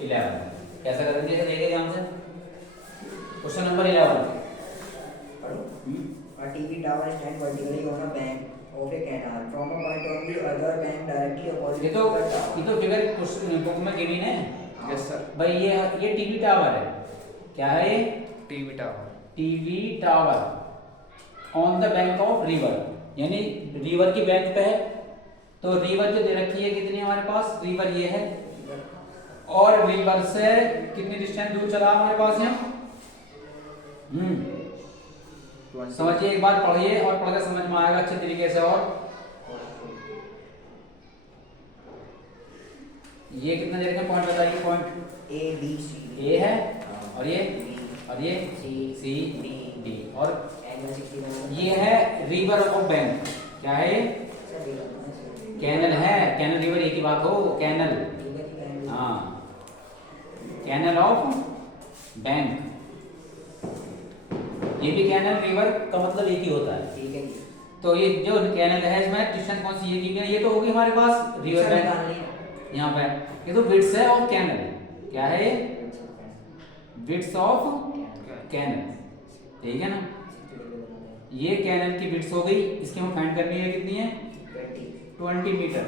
11। कैसा करेंगे देखिए ध्यान से। Question number 11। A TV tower stands vertically on a bank of a canal. From a point on the other bank directly opposite ये the tower. तो figure question book में given है। Yes sir. भाई ये टीवी टावर है। क्या है ये? TV tower. TV tower on the bank of river, यानी रिवर की बैंक पे है। तो रिवर जो दे रखी है कितनी हमारे पास, रिवर ये है, और रिवर से कितनी डिस्टेंस दूर चला हमारे पास यहाँ। समझिए, एक बार पढ़िए और पढ़कर समझ में आएगा अच्छे तरीके से। और ये कितना दे रखे हैं, पॉइंट बताइए। पॉइंट A B C ए है, और ये C डी, और angle 60 ये है रिवर ऑफ बैंक। क्या है ये? कैनल है। कैनल रिवर एक ही बात हो, कैनल। हाँ, कैनल ऑफ बैंक। ये भी कैनल रिवर का मतलब एक ही होता है। ठीक है। तो ये जो कैनल है इसमें डिस्टेंस कौन सी है, ये तो होगी हमारे पास रिवर बैंक यहाँ पे। ये तो विड्थ है ऑफ कैनल। क्या है ये? विड्थ ऑफ कैनल, ठीक है ना। ये कैनल की विड्थ हो गई, इसकी हम फाइंड करनी है, कितनी है? 20 मीटर।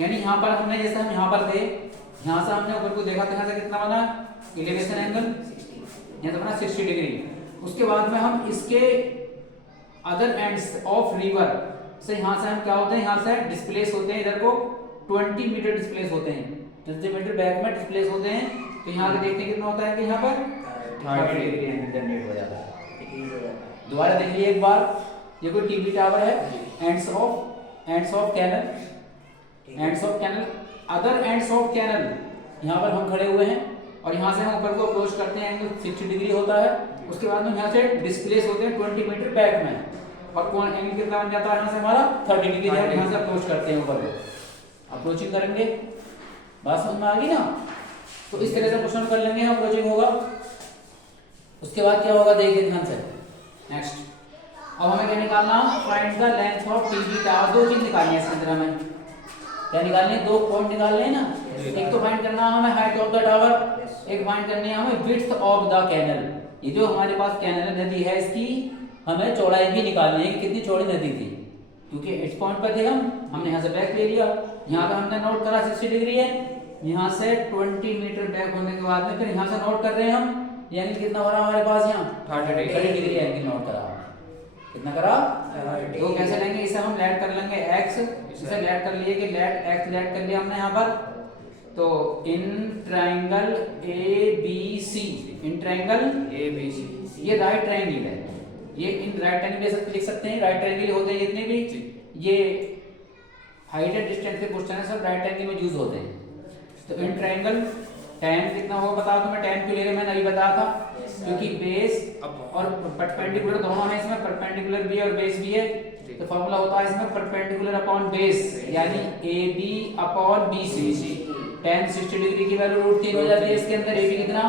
यानी यहाँ पर हमने, जैसे हम यहाँ पर थे, यहाँ से हमने ऊपर को देखा था, यहाँ से कितना बना एलिवेशन एंगल, यहाँ तो बना 60 डिग्री। उसके बाद में हम इसके अदर एंड्स ऑफ रिवर से, यहाँ से हम क्या होते हैं, यहाँ से डिस्प्लेस होते हैं इधर को 20 मीटर डिस्प्लेस होते हैं। 20 मीटर बैक में डिस्प्लेस होते हैं। तो यहाँ के देखते हैं कितना होता है कि यहाँ पर 30 डिग्री एंगल जनरेट हो जाता है। दोबारा देखिए एक बार, ये कोई टीवी टावर है, ends of canal, other ends of canal, यहाँ पर हम खड़े हुए हैं और यहाँ से हम ऊपर को अप्रोच करते हैं, एंगल 60 डिग्री होता है। उसके बाद में यहाँ से डिस्प्लेस होते हैं 20 मीटर बैक में, और कौन एंगल कितना बन जाता है यहाँ से हमारा 30 डिग्री। यहाँ से अप्रोच करते हैं ऊपर को, अप्रोचिंग करेंगे। बात समझ में आ गई ना। तो इस तरह से क्वेश्चन कर लेंगे, अप्रोचिंग होगा। उसके बाद क्या होगा देखिए ध्यान से। नेक्स्ट, अब हमें क्या निकालना, find the length of TV tower. दो चीज निकालनी है इसके अंदर हमें। क्या निकालनी है? दो पॉइंट निकालने हैं ना। एक तो फाइंड करना है हमें हाइट ऑफ द टावर, एक फाइंड करनी है हमें विड्थ ऑफ द कैनल। ये जो हमारे पास कैनल नदी है, इसकी हमें चौड़ाई भी निकालनी है कि कितनी चौड़ी नदी थी, क्योंकि इस पॉइंट पर थे हमने यहाँ से बैक ले लिया। यहाँ पे हमने नोट करा 60 डिग्री है, यहाँ से 20 मीटर बैक होने के बाद में फिर यहाँ से नोट कर रहे हैं हम, यानी कितना हो रहा हमारे पास यहाँ 30 डिग्री एंगल नोट करा। कितना करा? तो कैसे लेंगे इसे, हम लेट कर लेंगे x, इसे लेट कर लिए कि लेट x लेट कर लिया हमने यहाँ पर। तो in triangle ABC, in triangle ABC, ये राइट ट्राइंगल है। ये इन राइट ट्राइंगल लिख सकते हैं, राइट ट्राइंगल होते हैं जितने भी, ये हाइट एंड डिस्टेंस के क्वेश्चन है सब राइट ट्राइंगल में यूज होते हैं। तो इन ट्राइंगल tan कितना होगा बता दो, मैं tan क्यों ले रहा, मैंने अभी बताया था, क्योंकि बेस और परपेंडिकुलर दोनों है इसमें, परपेंडिकुलर भी और बेस भी है। तो फॉर्मूला होता है इसमें परपेंडिकुलर अपॉन बेस, यानी AB upon BC। tan 60 degree की वैल्यू √3 हो जाती है इसके अंदर। AB कितना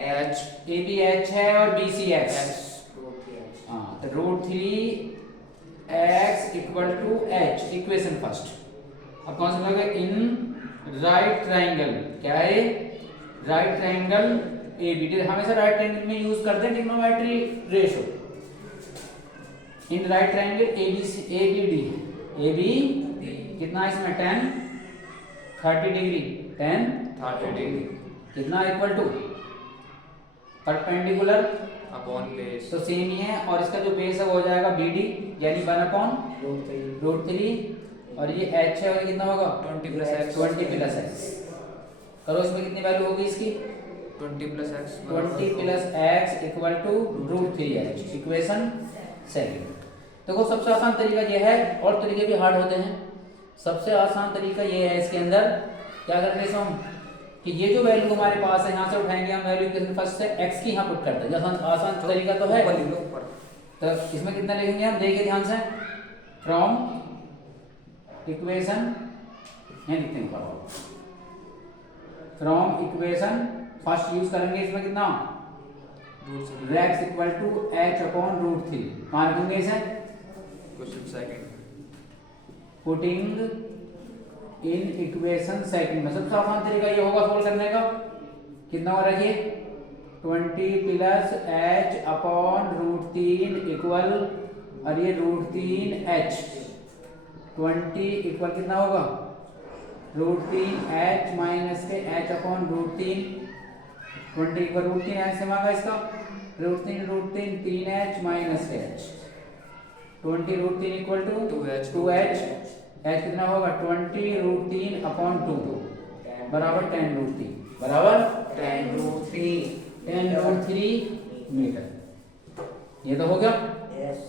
h, AB h है और BC x। हाँ, तो √3x equal to h, equation first. अब कौन सा लगे, इन राइट ट्राइंगल। क्या है? Right triangle AB। हमेशा राइट ट्राइंगल में यूज करते हैं trigonometry ratio. In right triangle ABD, AB कितना इसमें tan 30 डिग्री, tan 30 डिग्री कितना equal to perpendicular upon base, तो सेम ही है। और इसका जो बेस है वो हो जाएगा BD, यानी 1 अपॉन √3, और ये h है और कितना होगा 20 प्लस x। करो इसमें कितनी वैल्यू होगी इसकी, 20 plus x equal to √3h, equation second. देखो सबसे आसान तरीका ये है, और तरीके भी हार्ड होते हैं। सबसे आसान तरीका ये है, इसके अंदर क्या करेंगे हम कि ये जो वैल्यू हमारे पास है यहाँ से उठाएंगे हम वैल्यू के फर्स्ट से x की यहाँ पुट करते हैं। आसान तरीका तो है। तो इसमें कितना लिखेंगे हम, देखिए ध्यान से, फ्रॉम इक्वेशन, यहाँ लिखते हैं फ्रॉम इक्वेशन फर्स्ट यूज करेंगे इसमें कितना, x equal to h upon √3। कहाँ रखेंगे इसे, question second, putting in equation second में। सबसे आसान तरीका ये होगा सोल्व करने का। कितना हो रहा है ये 20 प्लस h अपॉन √3 इक्वल, और ये √3h 20 इक्वल कितना होगा √3h माइनस के h अपॉन √3, 20 इक्वल √3h से मांगा इसका √3 3h minus h, 20 √3 equal to 2h 2h, h कितना होगा 20 √3 अपॉन 2 बराबर 10 √3 बराबर 10 √3 मीटर। ये तो हो गया। Yes.